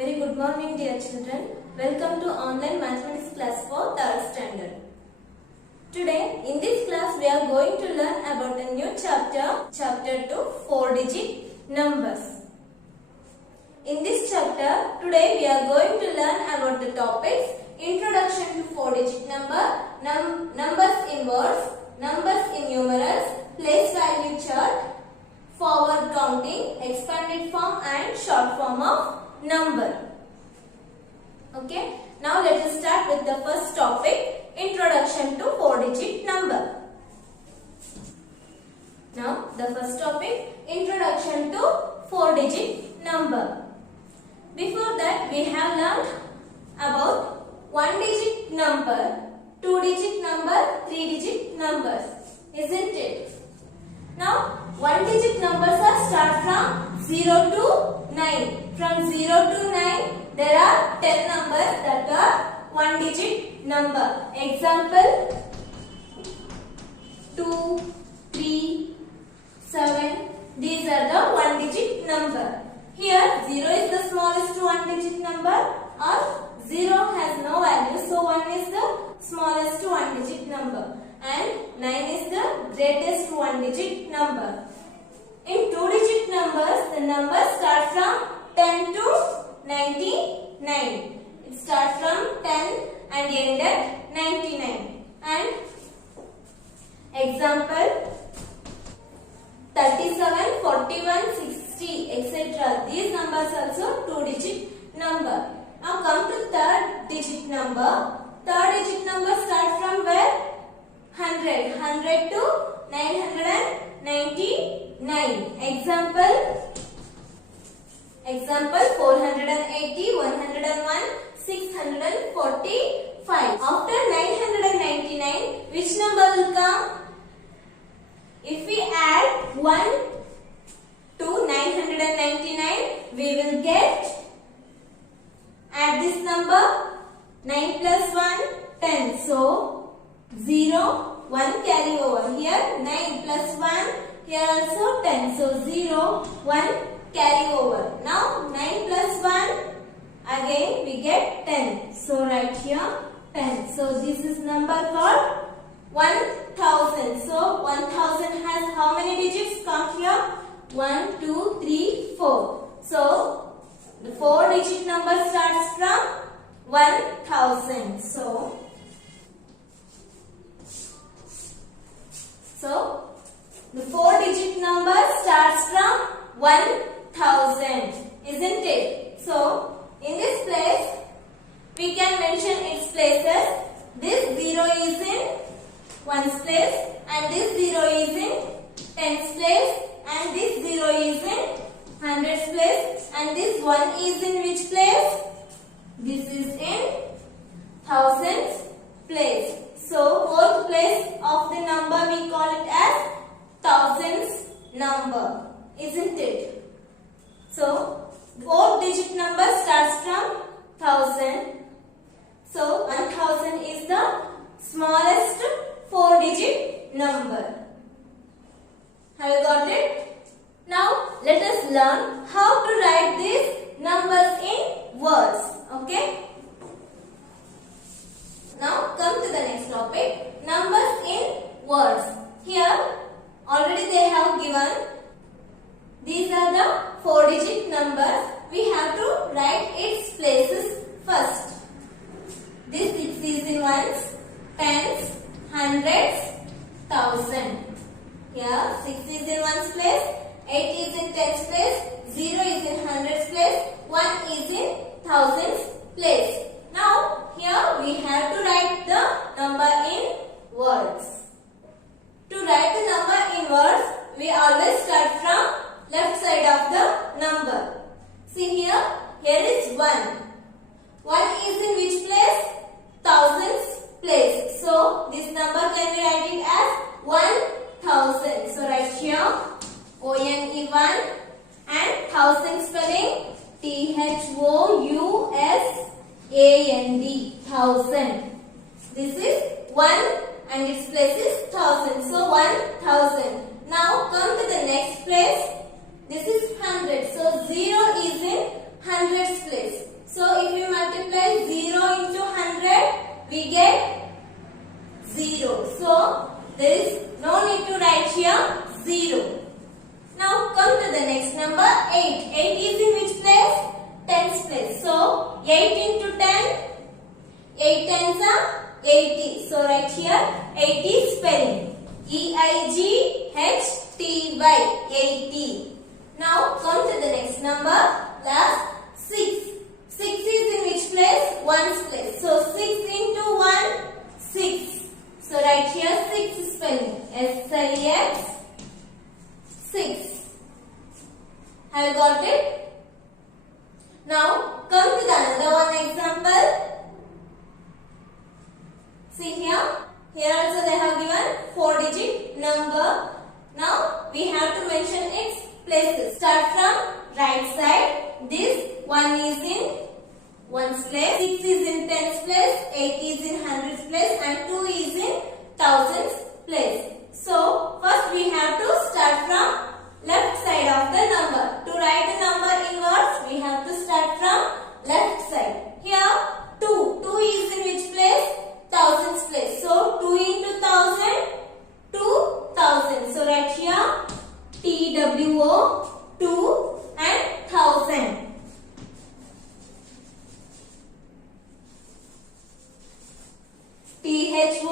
Very good morning, dear children. Welcome to online mathematics class for 3rd standard. Today, in this class, we are going to learn about a new chapter 2, 4-digit numbers. In this chapter, today we are going to learn about the topics Introduction to 4-digit numbers in words, numbers in numerals, place value chart, forward counting, expanded form and short form of number. Okay, now let us start with the first topic, Introduction to 4-digit number. Now the first topic, Introduction to 4-digit number. Before that we have learned about 1-digit number, 2-digit number, 3-digit numbers, isn't it? Now 1-digit numbers are start from 0 to 9. From 0 to 9 there are 10 numbers that are 1-digit number. Example 2, 3, 7. These are the 1-digit number. Here 0 is the smallest 1-digit number or 0 has no value, so 1 is the smallest 1-digit number and 9 is the greatest 1-digit number. In 2-digit numbers, the numbers start from 10 to 99. It starts from 10 and end at 99. And example 37, 41, 60, etc. These numbers also 2-digit number. Now come to 3rd digit number. 3rd digit number starts from where? 100. 100 to 999. Example 480, 101, 645. After 999, which number will come? If we add 1 to 999, we will get, add this number, 9 plus 1, 10. So 0, 1 carry over. Here 9 plus 1, here also 10. So 0, 1 carry over. Now 9 plus 1, again we get 10. So right here 10. So this is number called 1000. So 1000 has how many digits? Count here. 1, 2, 3, 4. So the 4-digit number starts from 1000. So the 4-digit number starts from 1000, isn't it? So in this place we can mention its places. This 0 is in 1's place and this 0 is in 10's place and this 0 is in 100's place and this 1 is in which place? This is in 1000's place. So 4th place of the number we call it as 1000's number, isn't it? So 4th digit number starts from 1000. So 1000 is the smallest 4-digit number. Have you got it? Now let us learn how to write these numbers in words. Okay? Now come to the next topic, numbers in words. Here already they have given, these are the 4-digit numbers. We have to write its places first. This 6 is in 1's, 10's, 100's, 1000. Here 6 is in 1's place, 8 is in 10's place, 0 is in 100's place, 1 is in 1000's place. Now here we have to write the number in words. To write the number in words, we always start from left side of the number. See here is 1. 1 is in which place? 1000's place. So this number can be written as 1000. So write here ONE1 and 1000 spelling THOUSAND, 1000. This is 1 and its place is 1000. So 1000. Now come to the next place. This is 100. So 0 is in 100's place. we get 0. So there is no need to write here 0. Now come to the next number 8. 8 is in which place? Tens place. So 8 into 10, 8 tens are 80. So write here 80 spelling. EIGHTY 80. Now come to the next number, last 6. 6 is in which place? Ones place. So 6 into 1, 6. So write here 6 spelling. SIX 6. Have you got it? Now come to the another one example. See here. Here also they have given 4-digit number. Now we have to mention its places. Start from right side. This 1 is in ones place, 6 is in tens place, 8 is in hundreds place, and 2 is in thousands place. So first we have to start from left side of the number. To write the number in words, we have to start from left side. Here 2. 2 is in which place? Thousands place. So 2 into 1000, 2000. So write here TWO 2 and 1000. THOUSAND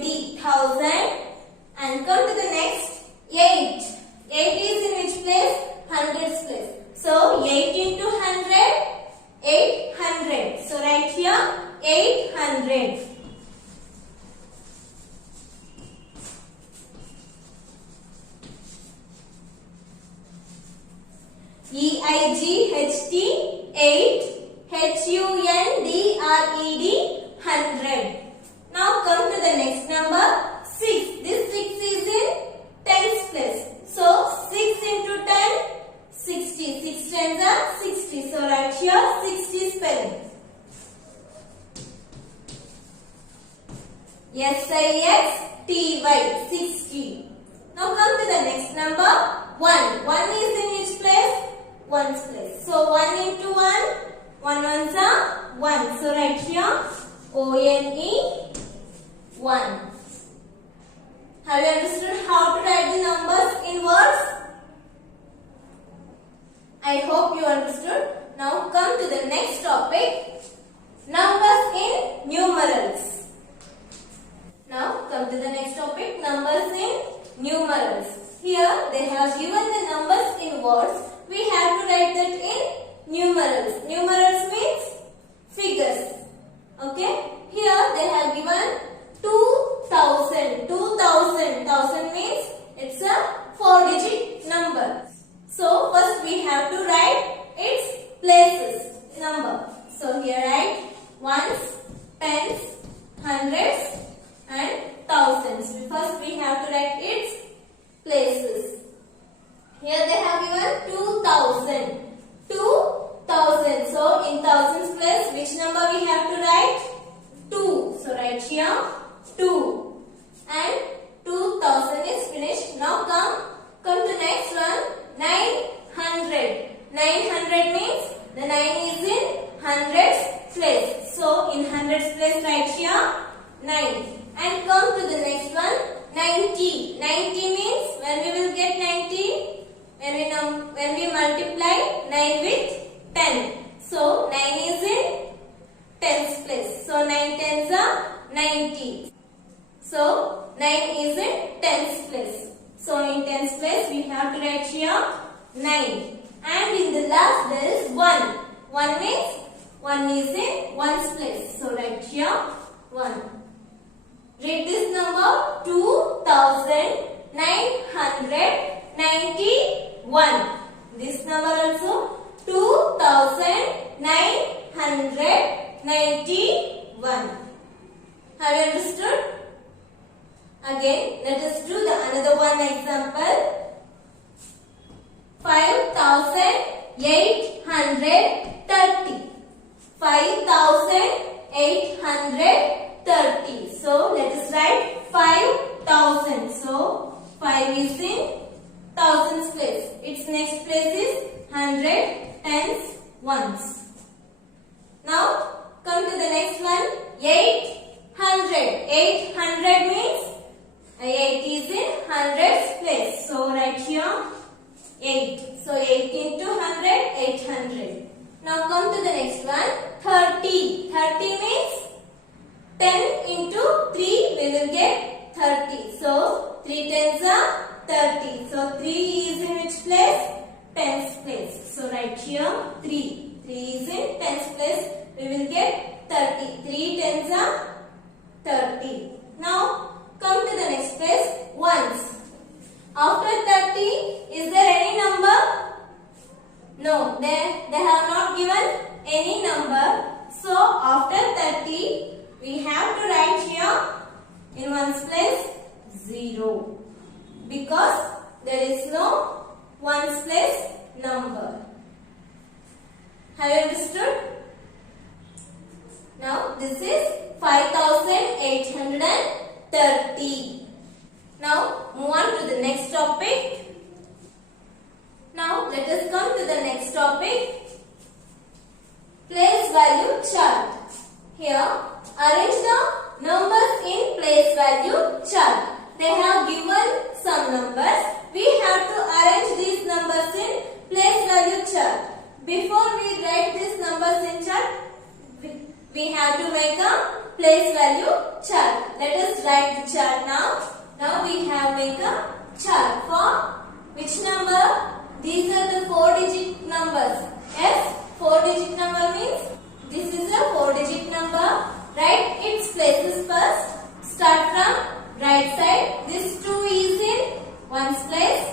1000. And come to the next 8. 8 is in which place? Hundreds place. So 8 into 100, 800. So write here 800. EIGHT 8, HUNDRED 100. Now come to the next number 6. This 6 is in tens place. So 6 into 10, 60. 6 tens are 60. So write here 60 spelling. SIXTY 60. Now come to the next number 1. 1 is in which place? Ones place. So 1 into 1, 1 ones are 1. So write here ONE 1. Have you understood how to write the numbers in words? I hope you understood. Now come to the next topic, numbers in numerals. Now come to the next topic, numbers in numerals. Here they have given the numbers in words. We have to write that in numerals. Numerals means figures. Okay. Here they have given 2000. 2000. 1000 means it's a 4-digit number. So first we have to write its places number. So here write ones, tens, hundreds and thousands. First we have to write its places. Here they have given 2000. 2000. So in thousands place, which number we have to write? 2. So write here 2. And 2000 is finished. Now come to next one. 900. 900 means the 9 is in hundreds place. So in hundreds place write here 9. And come to the next one. 90. 90 means when we will get 90? When we multiply 9 with 10. So 9 is in tens place. So 9 tens are 90. So 9 is in tens place. So in tens place we have to write here 9. And in the last there is 1. 1 means 1 is in ones place. So write here 1. Read this number 2991. This number also 2991. Have you understood? Again, let us do the another one example. 5830. 5830. So let us write 5000. So 5 is in thousands place. Its next place is hundred, tens, ones. Now come to the next one. 800. 800 means 8 is in hundreds place. So write here 8. So 8 into 100, 800. Now come to the next one. 30. 30 means 10 into 3 we will get 30. So 3 tens are 30. So 3 is in which place? Tens place. So write here 3. 3 is in tens place. We will get 30. 3 tens are 30. Now come to the next place. Ones. After 30, is there any number? No, they have not given any number. So after 30, we have to write here in ones place 0. Because there is no ones place number. Have you understood? Now this is 5830. Now move on to the next topic. Now let us come to the next topic. Place value chart. Here arrange the numbers in place value chart. They have given some numbers. We have to arrange these numbers in place value chart. Before we write these numbers in chart, we have to make a place value chart. Let us write the chart now. Now we have make a chart for which number? These are the 4-digit numbers. Yes, 4-digit number means this is a 4-digit number. Write its places first. Start from right side. This 2 is in ones place.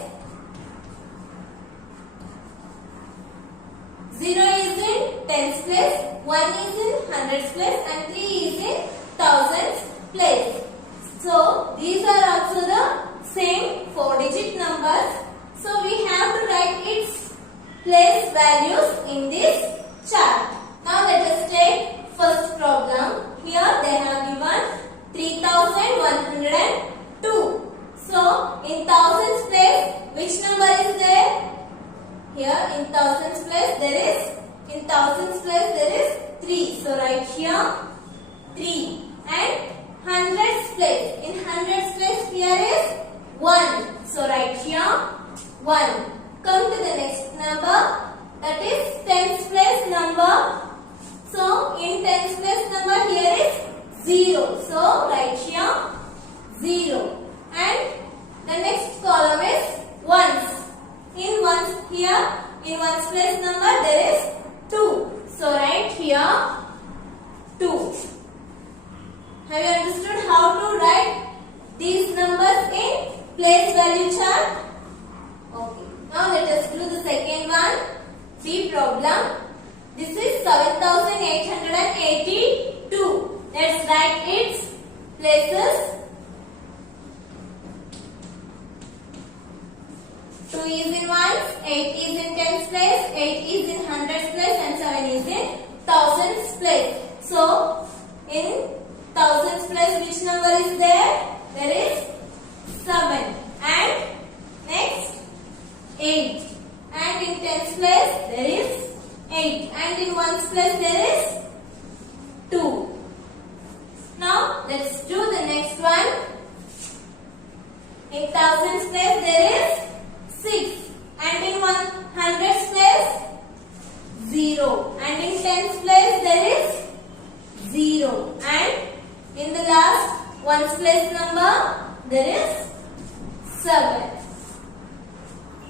0 is in tens place. 1 is in hundreds place and 3 is in thousands place. So these are also the same 4-digit numbers. So we have to write its place values in this chart. Now let us take first problem. Here they have given 3102. So in thousands place, which number is there? Here in thousands place there is 3. So write here 3. And hundreds place. In hundreds place here is 1. So write here 1. Come to the next number. That is tens place number. So in tens place number here is 0. So write here 0. And the next column is ones. In ones here, in ones place number there is 2. So write here 2. Have you understood how to write these numbers in place value chart? Okay. Now let us do the second one. B problem. This is 7882. Let's write its places. 2 is in ones, 8 is in tens place, 8 is in hundreds place and 7 is in thousands place. So in thousands place which number is there? There is 7. And next 8. And in tens place there is 8. And in ones place there is 2. Now let's do the next one. In thousands place there is 6. And in hundreds place 0. And in tens place there is 0. And in the last ones place number there is 7.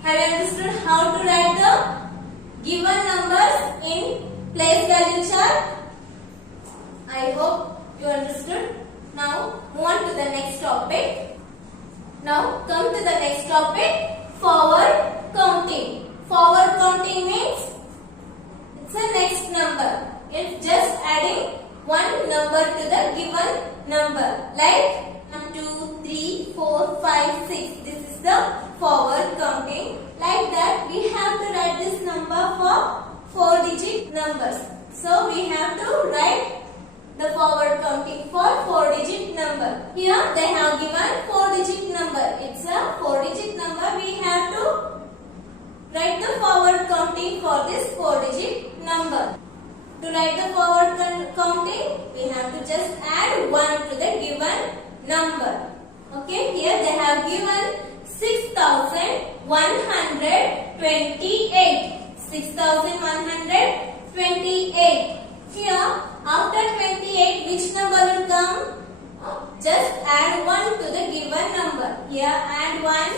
Have you understood how to write the given numbers in place value chart? I hope you understood. Now move on to the next topic. Now come to the next topic. Forward counting. Forward counting means it's a next number. It's just adding one number to the given number. Like 1, 2, 3, 4, 5, 6. This is the forward counting. Like that we have to write this number for 4-digit numbers. So we have to write the forward counting for 4-digit number. Here they have given 4-digit number. It's a 4-digit number. We have to write the forward counting for this 4-digit number. to write the forward counting, we have to just add 1 to the given number. Okay, here they have given 6,128. 6,128. Here, after 28, which number will come? Just add 1 to the given number. Here, add 1.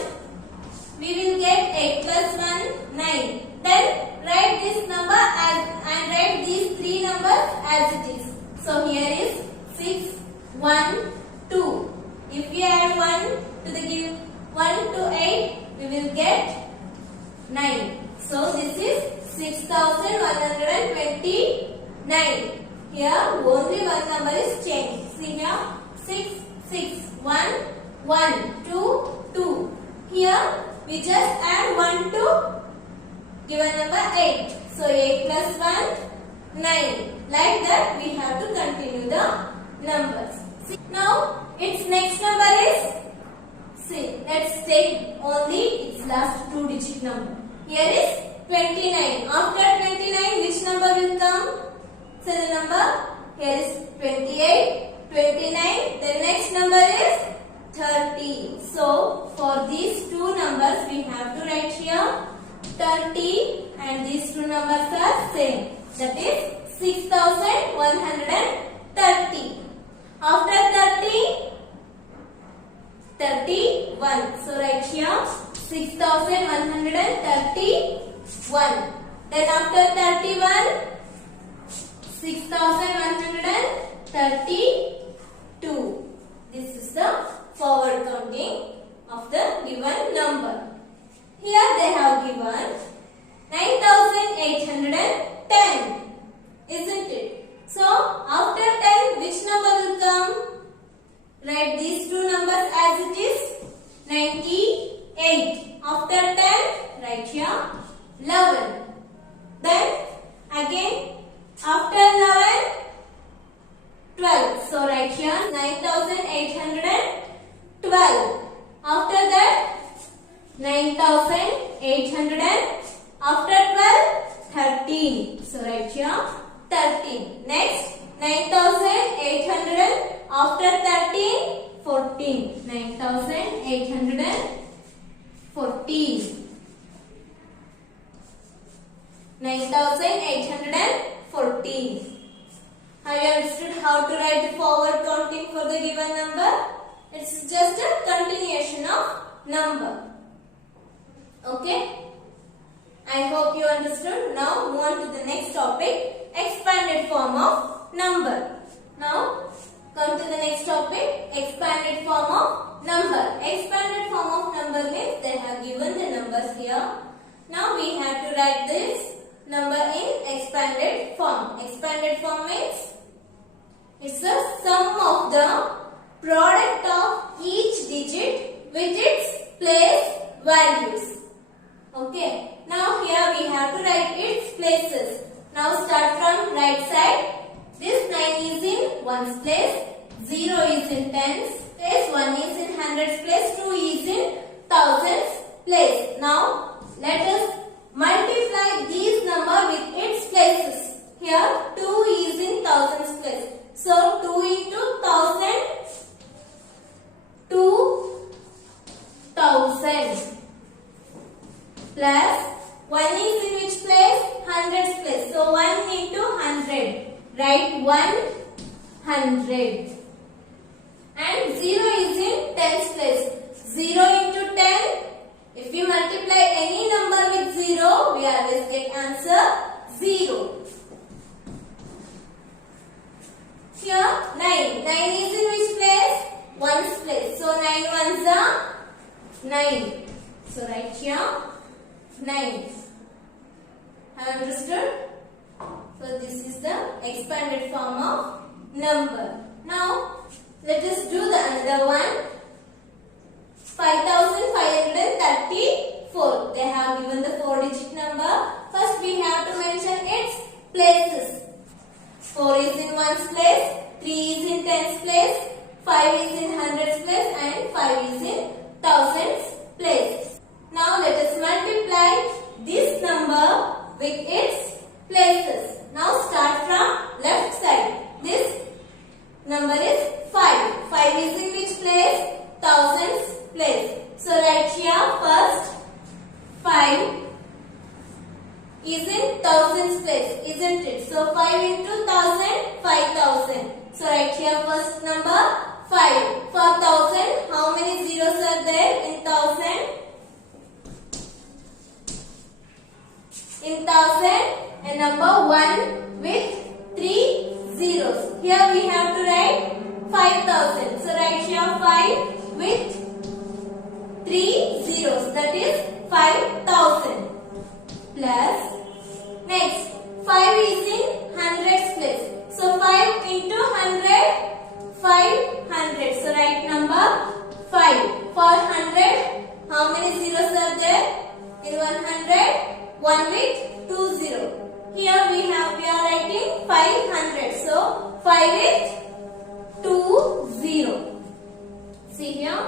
We will get 8 plus 1, 9. Then, write this number and write these 3 numbers as it is. So, here is 6, 1, 2. If we add 1 to the 1 to 8, we will get 9. So, this is 6,129. Here, only one number is changed. See here, 6, 6, 1, 1, 2, 2. Here, we just add 1 to given number 8. So, 8 plus 1, 9. Like that, we have to continue the numbers. See, now, its next number is, see, let's take only its last 2-digit number. Here is 29. After 29, which number will come? So, the number here is 28, 29. The next number is 30. So, for these two numbers, we have to write here 30 and these two numbers are same. That is 6,130. After 30, 31. So, write here 6,131. Then after 31, 6,132. This is the forward counting of the given number. Here they have given 9,810. Isn't it? So, after 10, which number will come? Write these two numbers as it is. 98. After 10, write here 11. Then, again, after 11, 12. So, write here 9,812. After that, 9,800. After 12, 13. So, write here 13. Next, 9,800. After 13, 14. 9,814. 9,814. Have you understood how to write the forward counting for the given number? It's just a continuation of number. Okay? I hope you understood. Now move on to the next topic, expanded form of number. Now come to the next topic, expanded form of number. Expanded form of number means they have given the numbers here. Now we have to write this number in expanded form. Expanded form means it's the sum of the product of each digit with its place values. Okay. Now here we have to write its places. Now start from right side. This 9 is in ones place, 0 is in tens place, 1 is in hundreds place, 2 is in thousands place. Now let us multiply these number with its places. Here 2 is in thousands place. So 2 into 1000, 2000 plus 1 is in which place? Hundreds place. So 1 into 100. Write 100. And 0 is in tens place. 0 into 10. If we multiply any number with 0, we always get answer 0. Here 9. 9 is in which place? Ones place. So 9 ones are 9. So write here 9. Have you understood? So this is the expanded form of number. Now let us do the another one. 5,534. They have given the 4-digit number. First we have to mention its places. 4 is in ones place, 3 is in tens place, 5 is in hundreds place and 5 is in thousands place. Now let us multiply this number with its places. Now start from is in thousands place, isn't it? So 5 into 1000, 5000. So write here first number 5. For 1000, how many zeros are there in 1000? In 1000, a number 1 with 3 zeros. Here we have to write 5000. So write here 5 with 3 zeros, that is 5000. Plus, next 5 is in hundreds place. So 5 into 100, 500. So write number 5. For 100, how many zeros are there? In 100, 1 with 2 zeros. Here we are writing 500. So 5 with 2 zero. See here.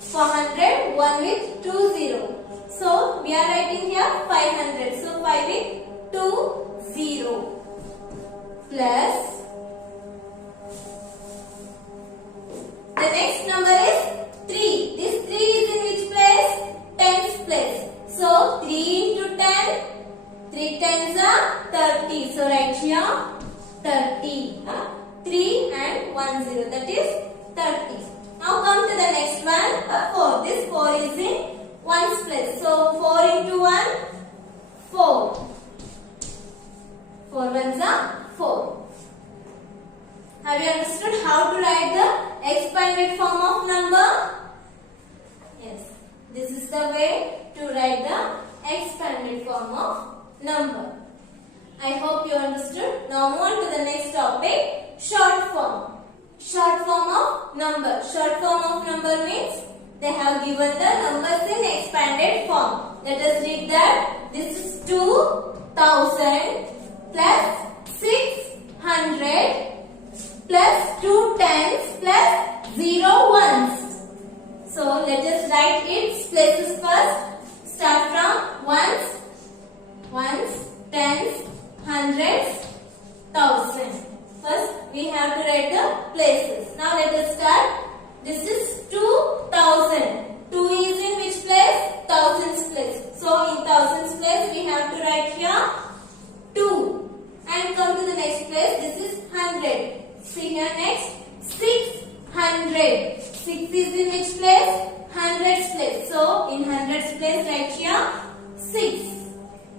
For 100, 1 with 2 zero. So we are writing here 500. So 5 with 2 zero. Plus, the next number is 3. This 3 is in which place? Tens place. So 3 into 10, 3 tens are 30. So write here 30. 3 and 1 0, that is 30. Now come to the next one, 4. This 4 is in ones place. So 4 into 1, 4. 4 ones are 4. Have you understood how to write the expanded form of number? Yes. This is the way to write the expanded form of number. I hope you understood. Now move on to the next topic, short form. Short form of number. Short form of number means they have given the numbers in expanded form. Let us read that. This is 2000 plus 600 plus 2 tens plus 0 ones. So let us write its places first. Start from ones, tens, hundreds, thousands. First we have to write the places. Now let us start. This is 2000. 2 is in which place? Thousands place. So in thousands place we have to write here 2. And come to the next place. This is 100. See here next. 600. 6 is in which place? Hundreds place. So in hundreds place write here 6.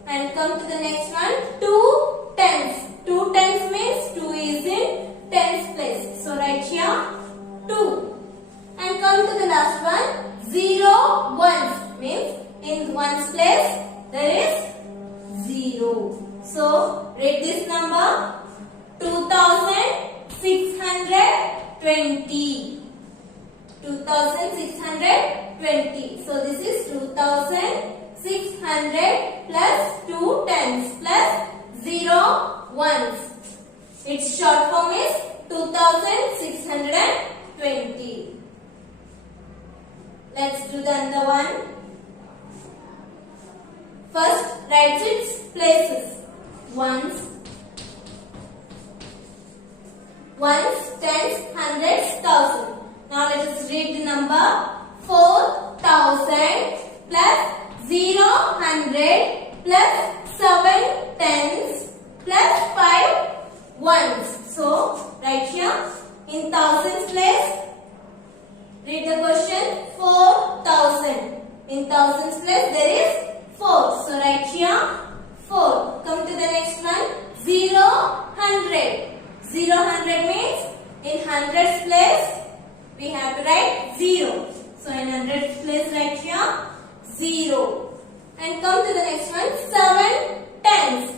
And come to the next one. 2 tens. 2 tens means 2 is in tens place. So write here 2. And come to the last one. 0 ones means in ones place there is 0. So read this number 2620. 2620. So this is 2600 plus 2 tens plus 0 ones. Its short form is 2620. Let's do the other one. First, write its places. Ones, tens, hundreds, thousand. Now let us read the number 4000 plus 0 hundred plus 7 tens plus 5 ones. So write here in thousands place. Read the question 4000. In thousands place there is 4. So write here 4. Come to the next one. 0 hundred. 0 hundred means in hundreds place we have to write 0. So in hundreds place write here 0. And come to the next one. 7 tens.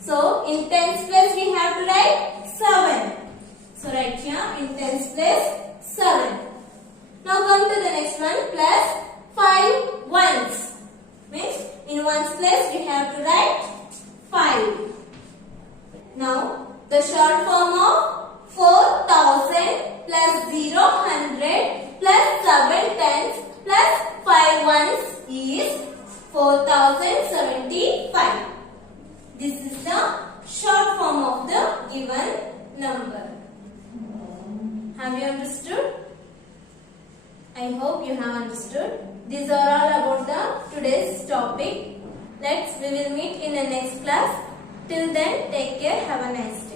So in tens place we have to write 7. So write here in tens place 7. Now come to the next one. Plus 5 ones. Means in ones place we have to write 5. Now the short form of 4000 plus 0 hundred plus 7 tens plus 5 ones is 4075. This is the short form of the given number. Have you understood? I hope you have understood. These are all about the today's topic. We will meet in the next class. Till then, take care. Have a nice day.